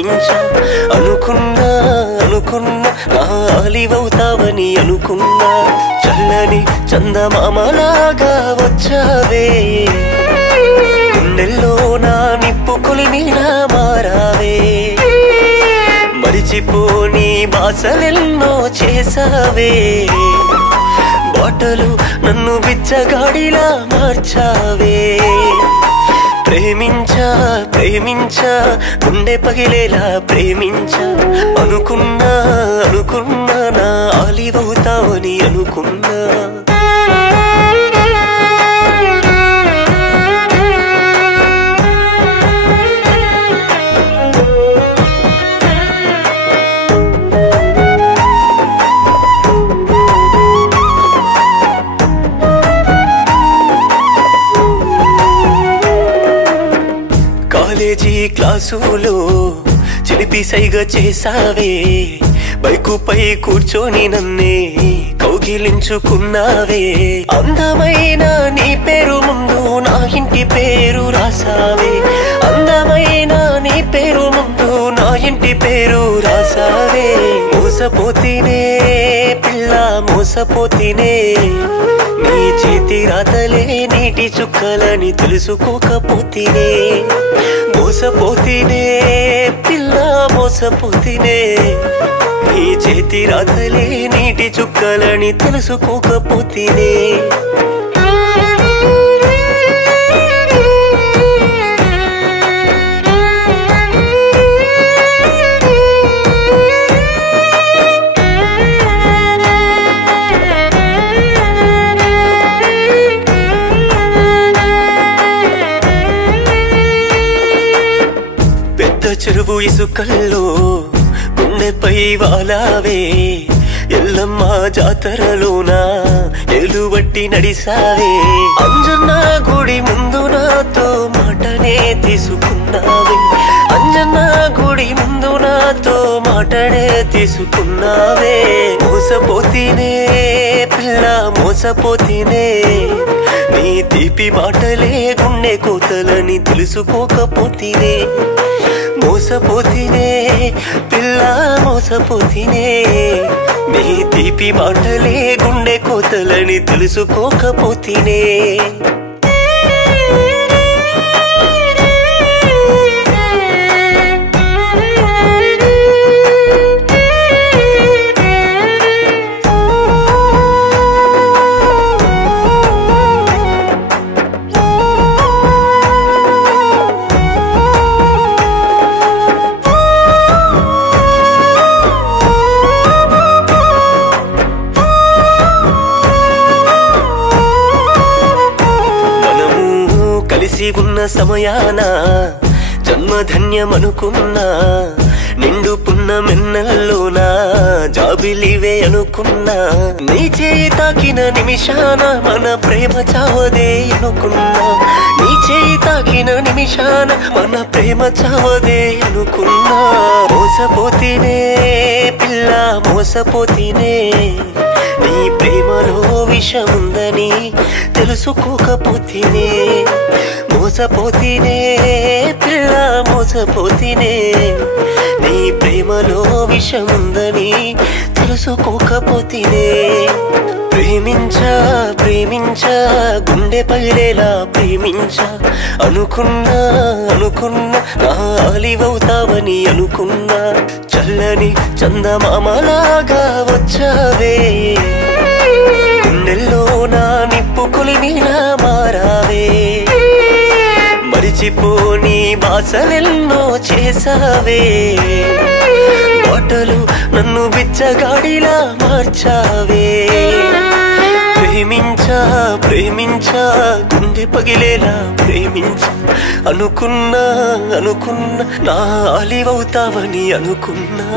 ప్రేమించా అనుకున్నా అనుకున్నా నా ఆలివవుతావని అనుకున్నా చల్లని చందమామలాగా వచ్చావే గుండెల్లో నా నిప్పు కొలిమిలా మారావే మరిచిపోని బాసలెన్నో చేసావే బాటలు నన్ను బిచ్చగాడిలా మార్చావే ప్రేమించా ప్రేమించా గుండె పగిలేలా ప్రేమించా అనుకున్నా అనుకున్నా నా ఆలివవుతావని అనుకున్నా కాలేజీ క్లాసులో చిలిపి సైగా చేసావే బైకుపై కూర్చొని నన్నే కౌగిలించుకున్నావే అందమైన నీ పేరు ముందు నా ఇంటి పేరు రాసావే అందమైన నీ పేరు ముందు నా ఇంటి పేరు రాసావే మోసపోతేనే పిల్ల మోసపోతేనే నీ చేతి రాతలే నీటి చుక్కలని తెలుసుకోకపోతేనే మోసపోతేనే పిల్ల మోసపోతేనే నీ చేతి రాతలే నీటి చుక్కలని తెలుసుకోకపోతేనే చెరువు ఇసుకల్లో గుండెపై వాలావే ఎల్లమ్మ జాతరలోన ఎలువట్టి నడిసావే అంజన్న గుడి ముందు నాతో మాటనే తీసుకున్నావే అంజన్న గుడి ముందు నాతో మాటనే తీసుకున్నావే మోసపోతేనే పిల్ల మోసపోతేనే నీ తీపి మాటలే గుండె కోతలని తెలుసుకోకపోతేనే మోసపోతేనే పిల్ల మోసపోతేనే నీ తీపి మాటలే గుండె కోతలని తెలుసుకోకపోతేనే ఉన్న సమయాన జన్మధన్యమనుకున్నా నిండు పున్నమెన్నెల్లోనా జాబిలివే అనుకున్నా నీ చేయి తాకిన నిమిషాన మన ప్రేమ చావదే అనుకున్నా నీ చేయి తాకిన నిమిషాన మన ప్రేమ చావదే అనుకున్నా మోసపోతేనే పిల్ల మోసపోతేనే నీ ప్రేమలో విషముందని తెలుసుకోకపోతేనే మోసపోతేనే పిల్ల మోసపోతేనే నీ ప్రేమలో విషముందని తెలుసుకోకపోతేనే ప్రేమించా ప్రేమించా గుండె పగిలేలా ప్రేమించా అనుకున్నా అనుకున్నా నా ఆలివవుతావని అనుకున్నా చల్లని చందమామలాగా వచ్చావే గుండెల్లో నా నిప్పు కొలిమిలా మారావే మరిచిపోని బాసలెన్నో చేసావే బాటలు నన్ను బిచ్చగాడిలా మార్చావే ప్రేమించా ప్రేమించా గుండె పగిలేలా ప్రేమించా అనుకున్నా అనుకున్నా నా ఆలివవుతావని అనుకున్నా